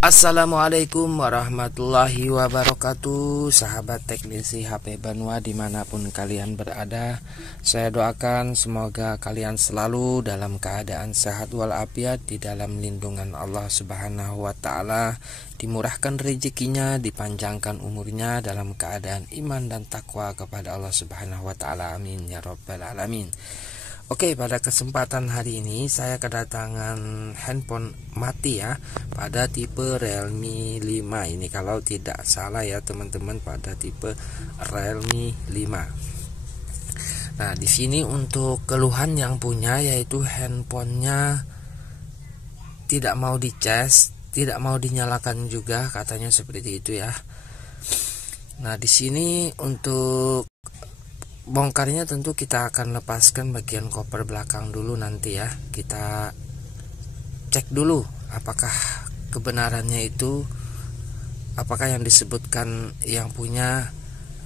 Assalamualaikum warahmatullahi wabarakatuh, sahabat teknisi HP Banua dimanapun kalian berada. Saya doakan semoga kalian selalu dalam keadaan sehat walafiat, di dalam lindungan Allah Subhanahu wa Ta'ala, dimurahkan rezekinya, dipanjangkan umurnya dalam keadaan iman dan takwa kepada Allah Subhanahu wa Ta'ala. Amin ya rabbal alamin. Oke, pada kesempatan hari ini saya kedatangan handphone mati ya, pada tipe Realme 5 ini, kalau tidak salah ya teman-teman, pada tipe Realme 5. Nah, di sini untuk keluhan yang punya yaitu handphonenya tidak mau dicas, tidak mau dinyalakan juga, katanya seperti itu ya. Nah, di sini untuk bongkarnya tentu kita akan lepaskan bagian koper belakang dulu nanti ya. Kita cek dulu apakah kebenarannya itu, apakah yang disebutkan yang punya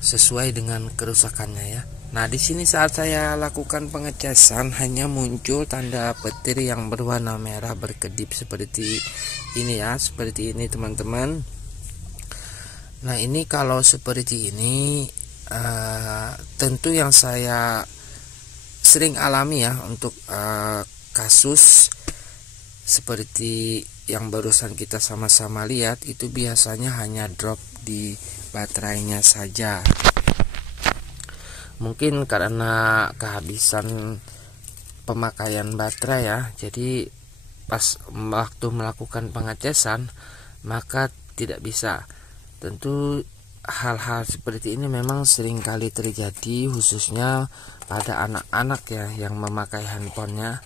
sesuai dengan kerusakannya ya. Nah, di sini saat saya lakukan pengecasan hanya muncul tanda petir yang berwarna merah berkedip seperti ini ya, seperti ini teman-teman. Nah, ini kalau seperti ini tentu yang saya sering alami ya untuk kasus seperti yang barusan kita sama-sama lihat, itu biasanya hanya drop di baterainya saja. Mungkin karena kehabisan pemakaian baterai ya, jadi pas waktu melakukan pengecasan maka tidak bisa. Tentu hal-hal seperti ini memang sering kali terjadi, khususnya pada anak-anak ya yang memakai handphonenya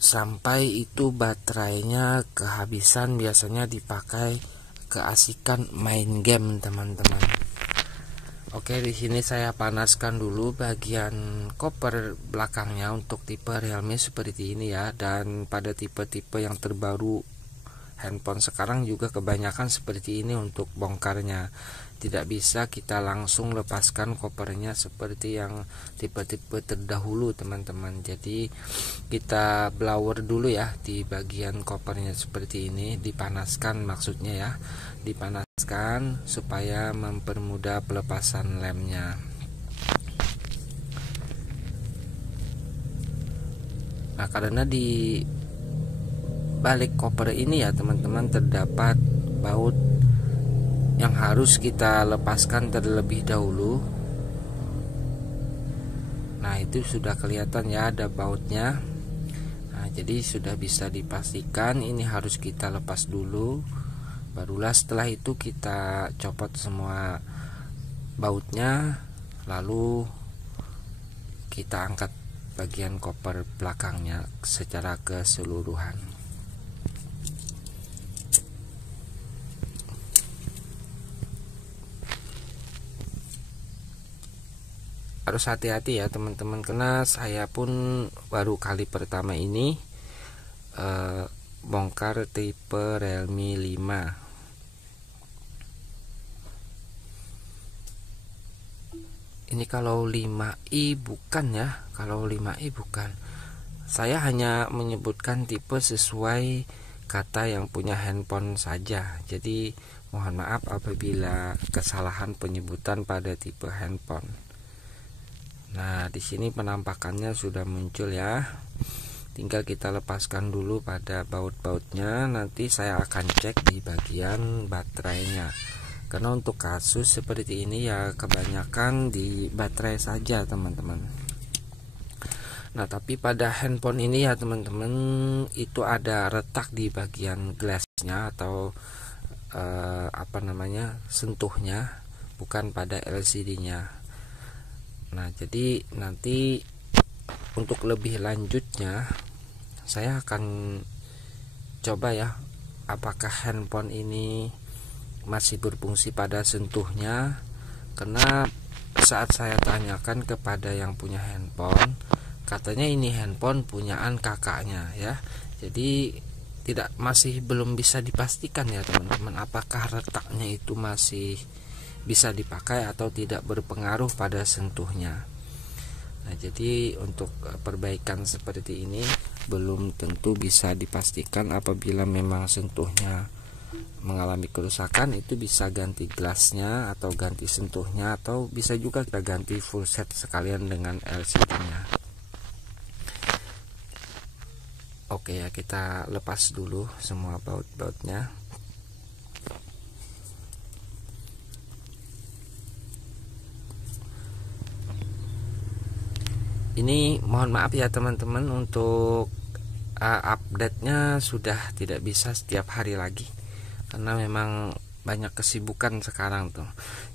sampai itu baterainya kehabisan, biasanya dipakai keasikan main game teman-teman. Oke, di sini saya panaskan dulu bagian koper belakangnya untuk tipe Realme seperti ini ya, dan pada tipe-tipe yang terbaru handphone sekarang juga kebanyakan seperti ini untuk bongkarnya. Tidak bisa kita langsung lepaskan kopernya seperti yang tipe-tipe terdahulu teman-teman. Jadi kita blower dulu ya di bagian kopernya seperti ini, dipanaskan maksudnya ya, dipanaskan supaya mempermudah pelepasan lemnya. Nah, karena di balik koper ini ya teman-teman terdapat baut yang harus kita lepaskan terlebih dahulu. Nah, itu sudah kelihatan ya ada bautnya. Nah, jadi sudah bisa dipastikan ini harus kita lepas dulu, barulah setelah itu kita copot semua bautnya, lalu kita angkat bagian koper belakangnya secara keseluruhan. Harus hati-hati ya teman-teman, karena saya pun baru kali pertama ini bongkar tipe Realme 5. Ini kalau 5i bukan ya, kalau 5i bukan. Saya hanya menyebutkan tipe sesuai kata yang punya handphone saja. Jadi mohon maaf apabila kesalahan penyebutan pada tipe handphone. Nah, di sini penampakannya sudah muncul ya. Tinggal kita lepaskan dulu pada baut-bautnya. Nanti saya akan cek di bagian baterainya. Karena untuk kasus seperti ini ya kebanyakan di baterai saja teman-teman. Nah, tapi pada handphone ini ya teman-teman, itu ada retak di bagian glassnya atau sentuhnya, bukan pada LCD-nya. Nah, jadi nanti untuk lebih lanjutnya saya akan coba ya, apakah handphone ini masih berfungsi pada sentuhnya. Karena saat saya tanyakan kepada yang punya handphone, katanya ini handphone punyaan kakaknya ya. Jadi belum bisa dipastikan ya teman-teman, apakah retaknya itu masih bisa dipakai atau tidak berpengaruh pada sentuhnya. Nah, jadi untuk perbaikan seperti ini belum tentu bisa dipastikan. Apabila memang sentuhnya mengalami kerusakan, itu bisa ganti gelasnya atau ganti sentuhnya, atau bisa juga kita ganti full set sekalian dengan LCD-nya. Oke ya, kita lepas dulu semua baut-bautnya. Ini mohon maaf ya teman-teman, untuk update-nya sudah tidak bisa setiap hari lagi, karena memang banyak kesibukan sekarang tuh.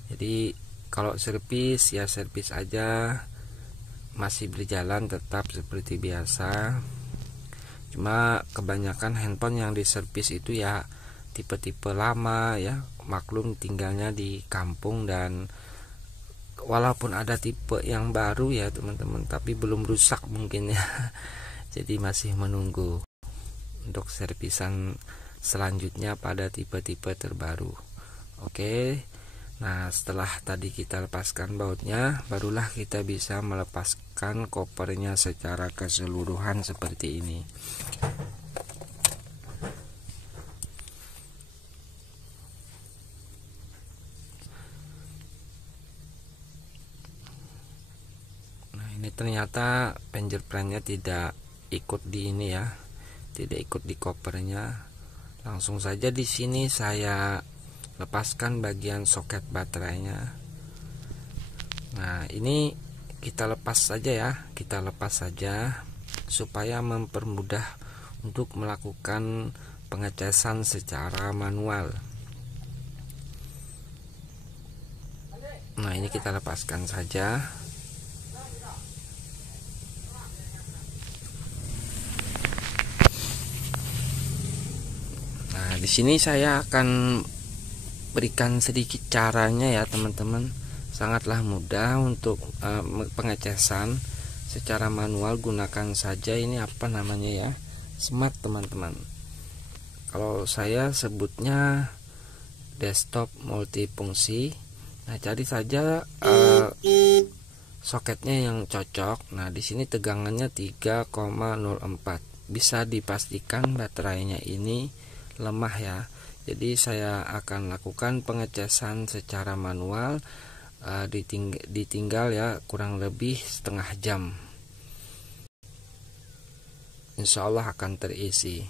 Jadi kalau servis ya servis aja, masih berjalan tetap seperti biasa. Cuma kebanyakan handphone yang diservis itu ya tipe-tipe lama ya, maklum tinggalnya di kampung, dan walaupun ada tipe yang baru ya teman-teman, tapi belum rusak mungkin ya. Jadi masih menunggu untuk servisan selanjutnya pada tipe-tipe terbaru. Oke. Nah, setelah tadi kita lepaskan bautnya, barulah kita bisa melepaskan kopernya secara keseluruhan seperti ini. Ini ternyata fingerprintnya tidak ikut di ini ya, tidak ikut di kopernya. Langsung saja di sini saya lepaskan bagian soket baterainya. Nah, ini kita lepas saja ya, kita lepas saja supaya mempermudah untuk melakukan pengecasan secara manual. Nah, ini kita lepaskan saja. Di sini saya akan berikan sedikit caranya ya teman-teman. Sangatlah mudah untuk pengecasan secara manual. Gunakan saja ini apa namanya ya, smart teman-teman. Kalau saya sebutnya desktop multifungsi. Nah, cari saja soketnya yang cocok. Nah, di sini tegangannya 3,04. Bisa dipastikan baterainya ini lemah ya. Jadi saya akan lakukan pengecasan secara manual, ditinggal ya kurang lebih setengah jam. Insya Allah akan terisi.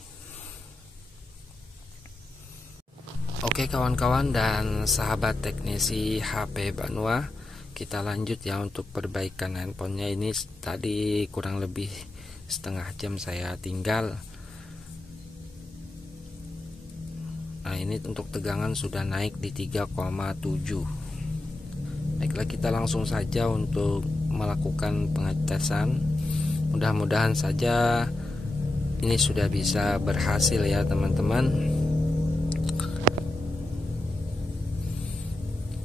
Oke kawan-kawan dan sahabat teknisi HP Banua, kita lanjut ya untuk perbaikan handphonenya. Ini tadi kurang lebih setengah jam saya tinggal. Nah, ini untuk tegangan sudah naik di 3,7. Baiklah, kita langsung saja untuk melakukan pengecasan. Mudah-mudahan saja ini sudah bisa berhasil ya teman-teman.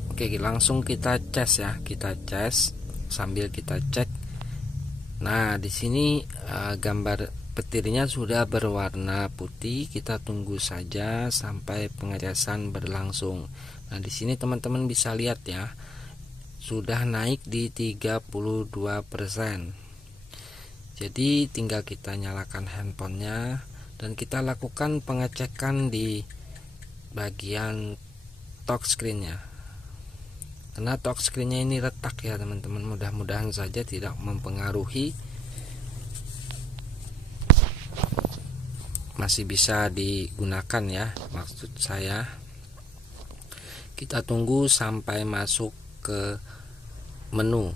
Oke, langsung kita cas ya, kita cas sambil kita cek. Nah, di sini gambar petirnya sudah berwarna putih. Kita tunggu saja sampai pengecasan berlangsung. Nah, di sini teman-teman bisa lihat ya, sudah naik di 32%. Jadi tinggal kita nyalakan handphonenya dan kita lakukan pengecekan di bagian touchscreen-nya. Karena touchscreen-nya ini retak ya teman-teman. Mudah-mudahan saja tidak mempengaruhi, masih bisa digunakan ya, maksud saya. Kita tunggu sampai masuk ke menu.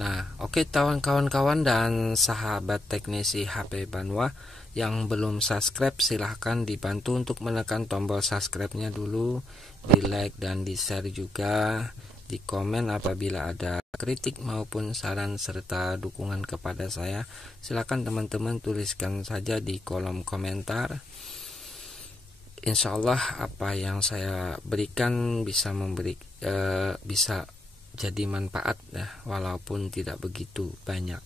Nah, oke kawan-kawan dan sahabat teknisi HP Banua yang belum subscribe, silahkan dibantu untuk menekan tombol subscribe-nya dulu, di like dan di share juga, di komen apabila ada kritik maupun saran serta dukungan kepada saya. Silakan teman-teman tuliskan saja di kolom komentar. Insya Allah apa yang saya berikan bisa bisa jadi manfaat ya, walaupun tidak begitu banyak.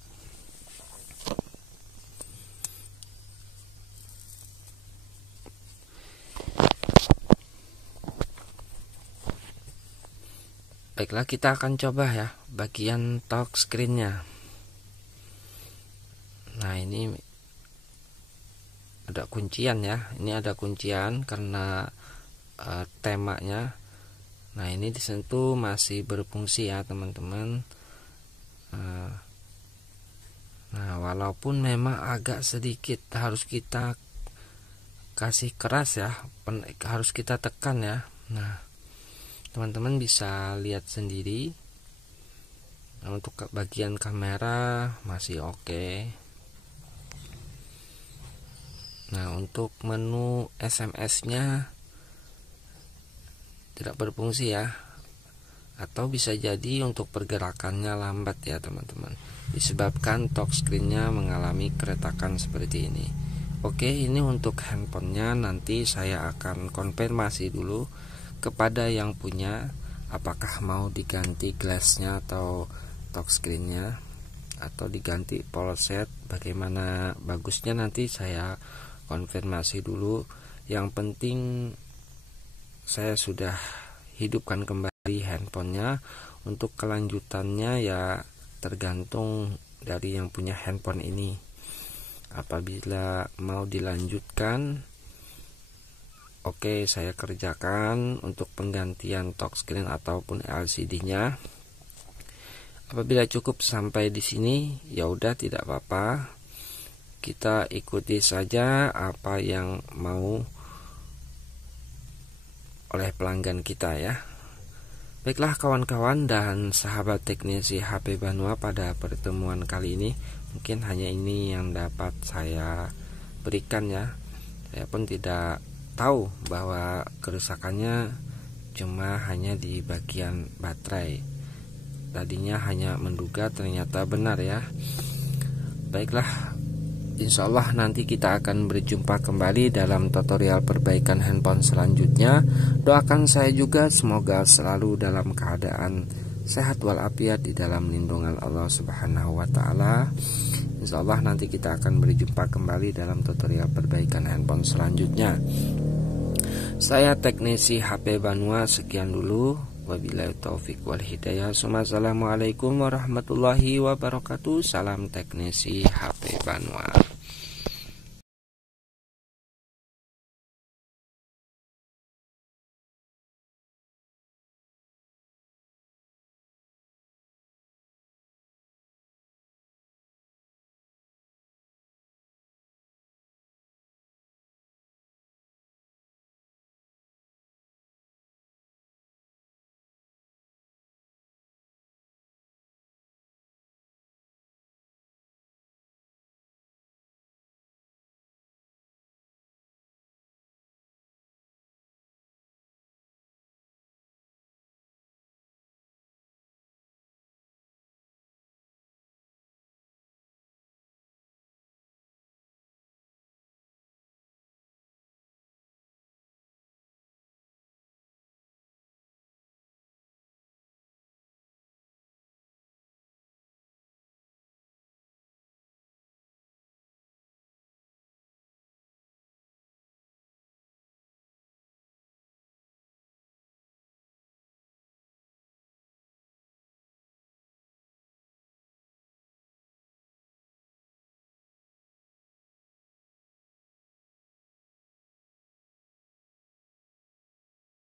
Baiklah, kita akan coba ya bagian touchscreen-nya. Nah, ini ada kuncian ya, ini ada kuncian karena temanya. Nah ini disentuh masih berfungsi ya teman-teman. Nah walaupun memang agak sedikit harus kita kasih keras ya, harus kita tekan ya. Nah teman-teman bisa lihat sendiri. Nah, untuk bagian kamera masih oke. Nah untuk menu SMS-nya tidak berfungsi ya, atau bisa jadi untuk pergerakannya lambat ya teman-teman, disebabkan touchscreen-nya mengalami keretakan seperti ini. Oke, ini untuk handphonenya nanti saya akan konfirmasi dulu kepada yang punya, apakah mau diganti glassnya atau touchscreen-nya, atau diganti polset, bagaimana bagusnya nanti saya konfirmasi dulu. Yang penting saya sudah hidupkan kembali handphonenya. Untuk kelanjutannya ya tergantung dari yang punya handphone ini. Apabila mau dilanjutkan, oke, saya kerjakan untuk penggantian touchscreen ataupun LCD-nya. Apabila cukup sampai di sini, ya udah tidak apa-apa. Kita ikuti saja apa yang mau oleh pelanggan kita ya. Baiklah kawan-kawan dan sahabat teknisi HP Banua, pada pertemuan kali ini mungkin hanya ini yang dapat saya berikan ya. Saya pun tidak tahu bahwa kerusakannya cuma hanya di bagian baterai. Tadinya hanya menduga, ternyata benar ya. Baiklah, insya Allah nanti kita akan berjumpa kembali dalam tutorial perbaikan handphone selanjutnya. Doakan saya juga semoga selalu dalam keadaan sehat walafiat di dalam lindungan Allah Subhanahu wa taala. Insya Allah nanti kita akan berjumpa kembali dalam tutorial perbaikan handphone selanjutnya. Saya teknisi HP Banua, sekian dulu. Wabillahi taufik wal hidayah. Assalamualaikum warahmatullahi wabarakatuh. Salam teknisi HP Banua.